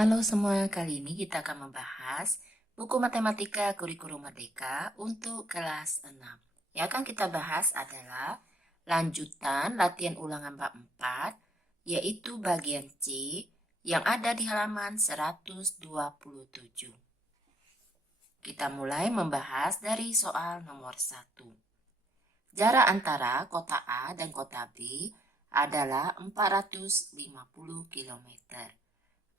Halo semua, kali ini kita akan membahas buku matematika kurikulum merdeka untuk kelas 6. Yang akan kita bahas adalah lanjutan latihan ulangan bab 4, yaitu bagian C yang ada di halaman 127. Kita mulai membahas dari soal nomor 1. Jarak antara kota A dan kota B adalah 450 km.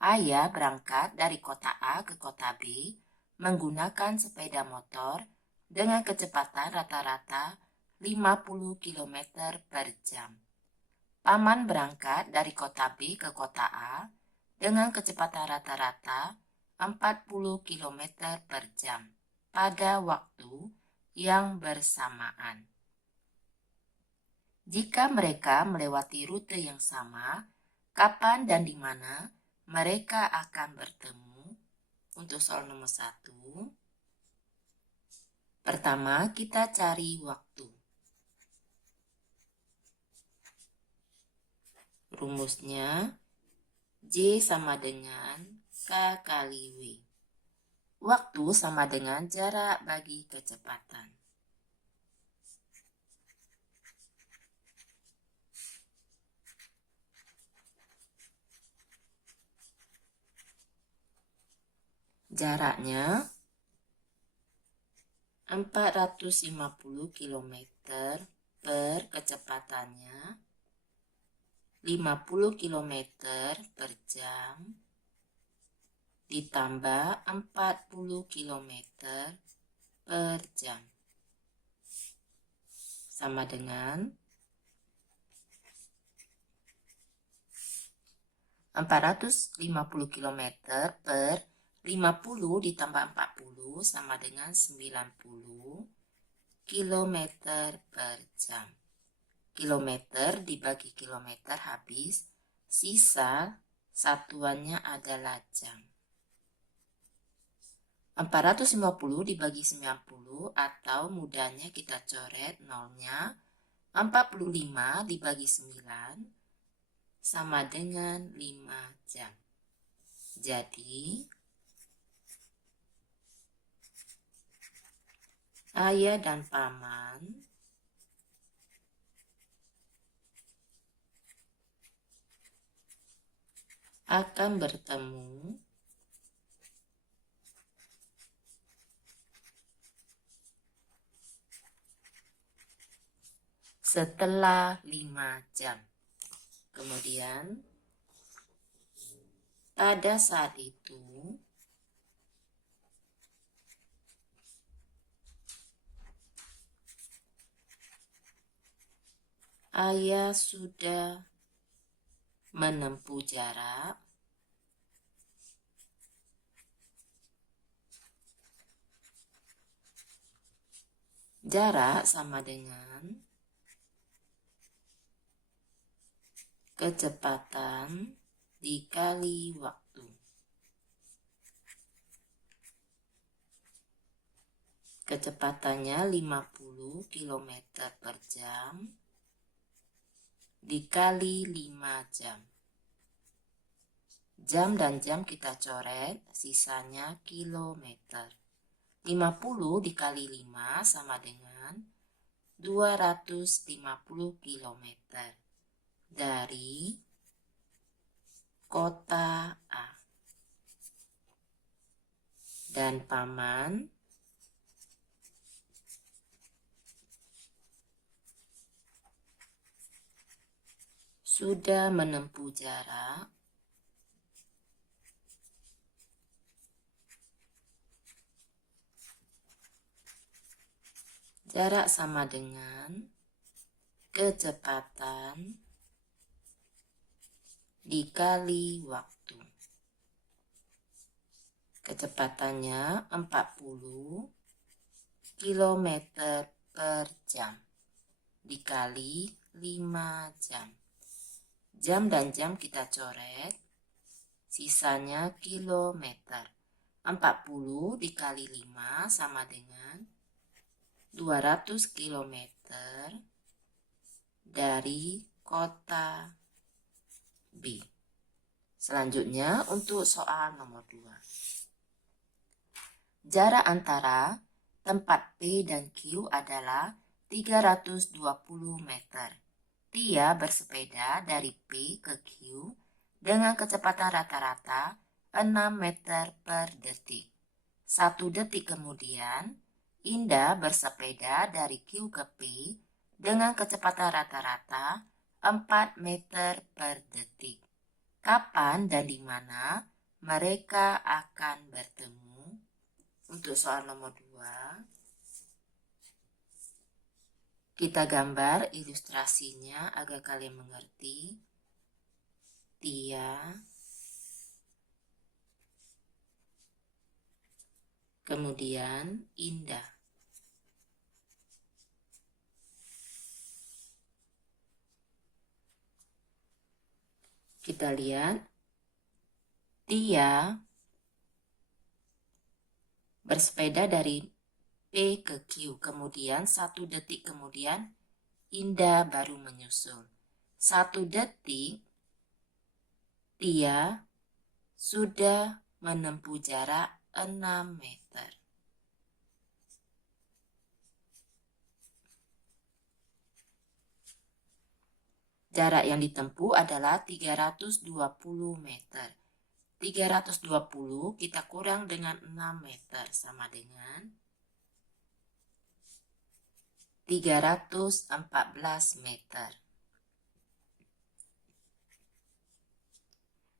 Ayah berangkat dari kota A ke kota B menggunakan sepeda motor dengan kecepatan rata-rata 50 km per jam. Paman berangkat dari kota B ke kota A dengan kecepatan rata-rata 40 km per jam pada waktu yang bersamaan. Jika mereka melewati rute yang sama, kapan dan di mana mereka akan bertemu? Untuk soal nomor 1, pertama kita cari waktu. Rumusnya J sama dengan K kali W. Waktu sama dengan jarak bagi kecepatan. Jaraknya 450 km per kecepatannya 50 km per jam ditambah 40 km per jam sama dengan 450 km per 50 ditambah 40 sama dengan 90 km per jam. Kilometer dibagi kilometer habis, sisa satuannya adalah jam. 450 dibagi 90 atau mudahnya kita coret nolnya. 45 dibagi 9 sama dengan 5 jam. Jadi ayah dan paman akan bertemu setelah 5 jam. Kemudian pada saat itu ayah sudah menempuh jarak sama dengan kecepatan dikali waktu. Kecepatannya 50 km per jam dikali 5 jam. Jam dan jam kita coret, sisanya kilometer. 50 dikali 5 sama dengan 250 km dari kota A. Dan paman sudah menempuh jarak sama dengan kecepatan dikali waktu. Kecepatannya 40 km per jam dikali 5 jam. Jam dan jam kita coret, sisanya kilometer. 40 dikali 5 sama dengan 200 km dari kota B. Selanjutnya untuk soal nomor 2. Jarak antara tempat P dan Q adalah 320 meter. Tia bersepeda dari P ke Q dengan kecepatan rata-rata 6 meter per detik. 1 detik kemudian, Indah bersepeda dari Q ke P dengan kecepatan rata-rata 4 meter per detik. Kapan dan di mana mereka akan bertemu? Untuk soal nomor 2, kita gambar ilustrasinya agar kalian mengerti. Tia, kemudian Indah. Kita lihat, Tia bersepeda dari P ke Q, kemudian 1 detik kemudian Indah baru menyusul. 1 detik, Tia sudah menempuh jarak 6 meter. Jarak yang ditempuh adalah 320 meter. 320 kita kurang dengan 6 meter sama dengan 314 meter.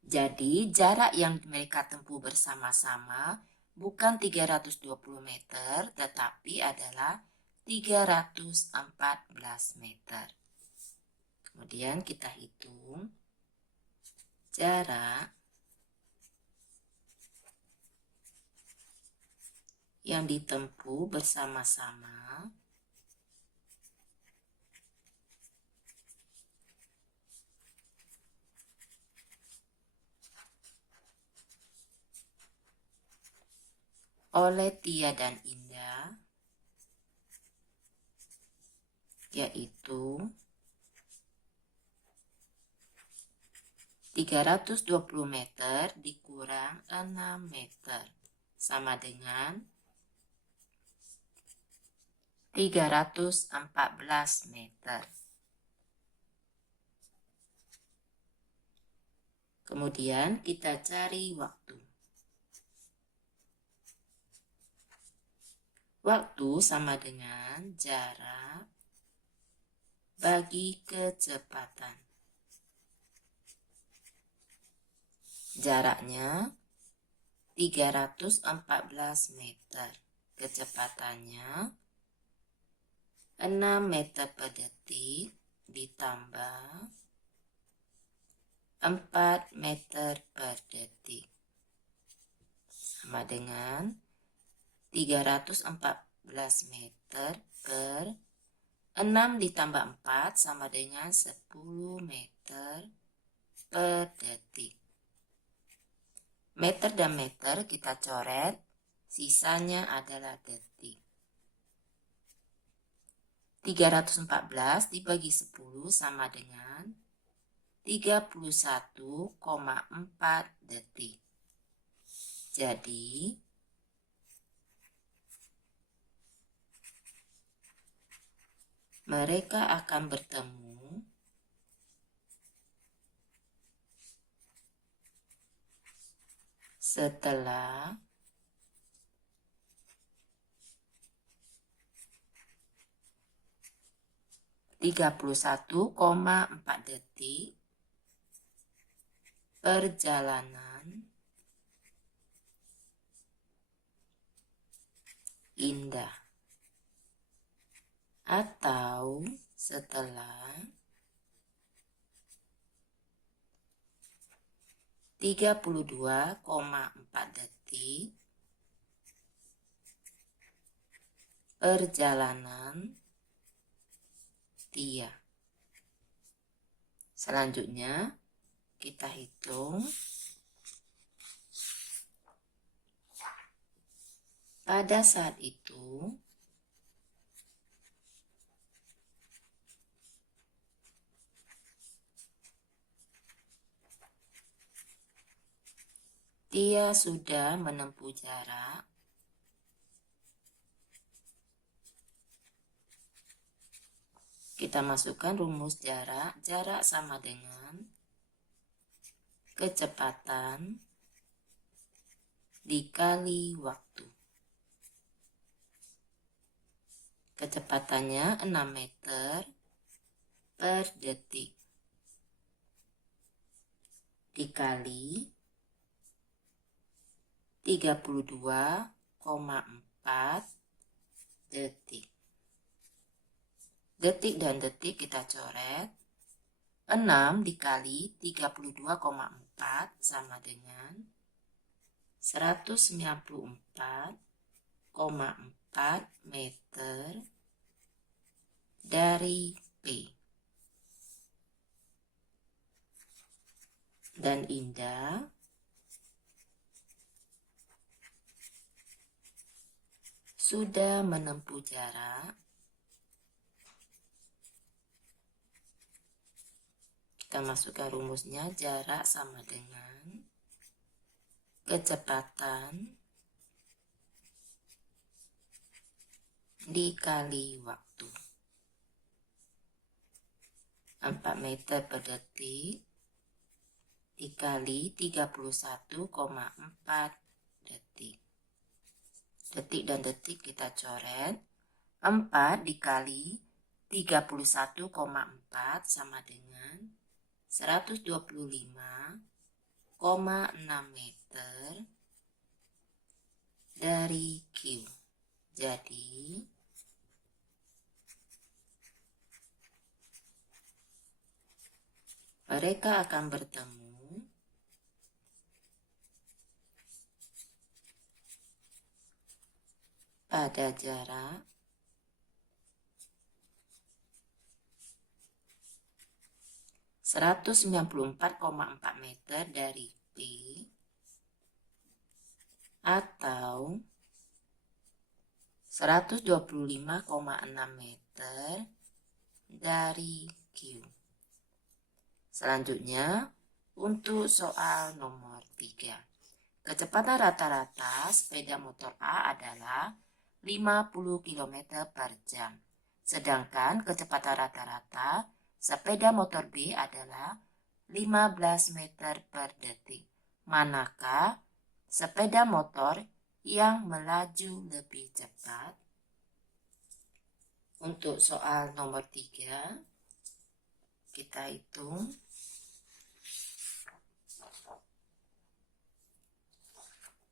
Jadi jarak yang mereka tempuh bersama-sama bukan 320 meter, tetapi adalah 314 meter. Kemudian kita hitung jarak yang ditempuh bersama-sama oleh Tia dan Indah, yaitu 320 meter dikurang 6 meter sama dengan 314 meter. Kemudian kita cari waktu. Waktu sama dengan jarak bagi kecepatan. Jaraknya 314 meter. Kecepatannya 6 meter per detik ditambah 4 meter per detik. Sama dengan 314 meter per 6 ditambah 4 sama dengan 10 meter per detik. Meter dan meter kita coret, sisanya adalah detik. 314 dibagi 10 sama dengan 31,4 detik. Jadi, mereka akan bertemu setelah 31,4 detik perjalanan Indah, atau setelah 32,4 detik perjalanan Tia. Selanjutnya kita hitung pada saat itu Dia sudah menempuh jarak kita masukkan rumus jarak. Jarak sama dengan kecepatan dikali waktu. Kecepatannya 6 meter per detik dikali 32,4 detik. Detik dan detik kita coret. 6 dikali 32,4 sama dengan 194,4 meter dari P. Dan Indah sudah menempuh jarak. Kita masukkan rumusnya, jarak sama dengan kecepatan dikali waktu. 4 meter per detik dikali 31,4 detik. Detik dan detik kita coret. 4 dikali 31,4 sama dengan 125,6 meter dari Q. Jadi mereka akan bertemu pada jarak 194,4 meter dari P atau 125,6 meter dari Q. Selanjutnya, untuk soal nomor 3. Kecepatan rata-rata sepeda motor A adalah 50 km per jam. Sedangkan kecepatan rata-rata sepeda motor B adalah 15 meter per detik. Manakah sepeda motor yang melaju lebih cepat? Untuk soal nomor 3, kita hitung.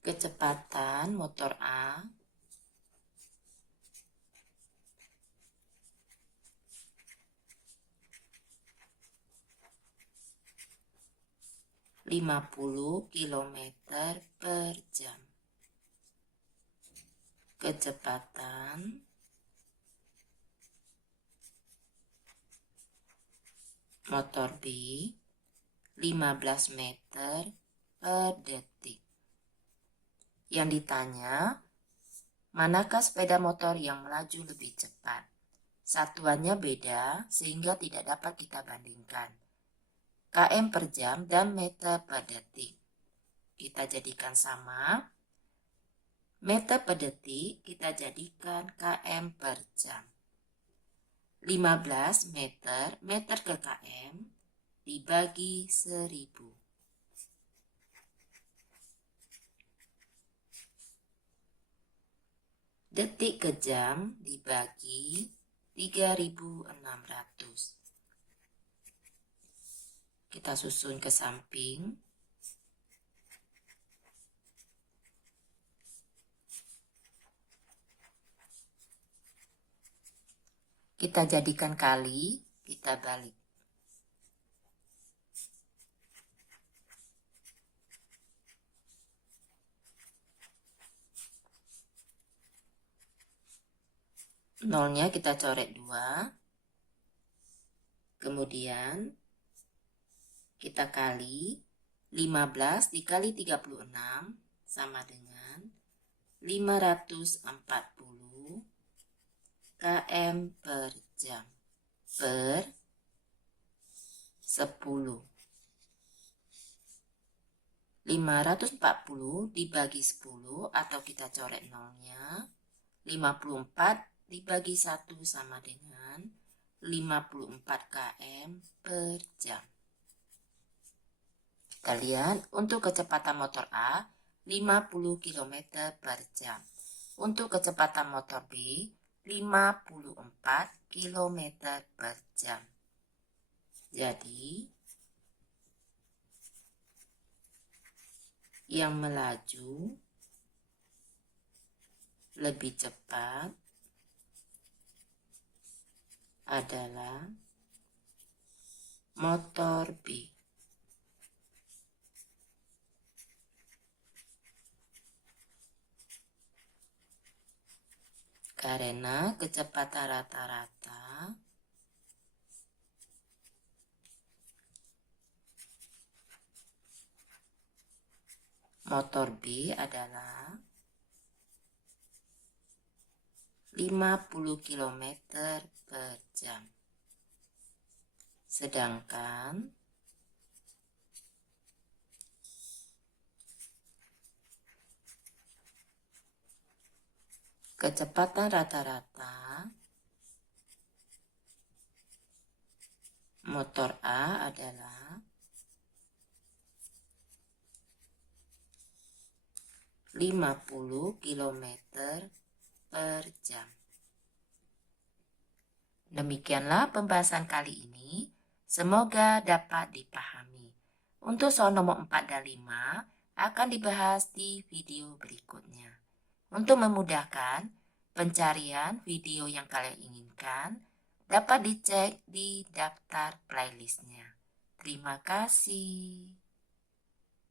Kecepatan motor A (50 km per jam). Kecepatan motor B 15 meter per detik. Yang ditanya, manakah sepeda motor yang melaju lebih cepat? Satuannya beda sehingga tidak dapat kita bandingkan. km per jam dan meter per detik. Kita jadikan sama. Meter per detik kita jadikan km per jam. 15 meter, meter ke km dibagi 1000. Detik ke jam dibagi 3600. Kita susun ke samping. Kita jadikan kali, kita balik. Nolnya kita coret 2. Kemudian kita kali 15 dikali 36 sama dengan 540 km per jam per 10. 540 dibagi 10 atau kita coret nolnya. 54 dibagi 1 sama dengan 54 km per jam. Kita lihat untuk kecepatan motor A 50 km per jam. Untuk kecepatan motor B 54 km per jam. Jadi yang melaju lebih cepat adalah motor B. Karena kecepatan rata-rata motor B adalah 50 km per jam. Sedangkan kecepatan rata-rata motor A adalah 50 km per jam. Demikianlah pembahasan kali ini. Semoga dapat dipahami. Untuk soal nomor 4 dan 5 akan dibahas di video berikutnya. Untuk memudahkan pencarian video yang kalian inginkan, dapat dicek di daftar playlistnya. Terima kasih.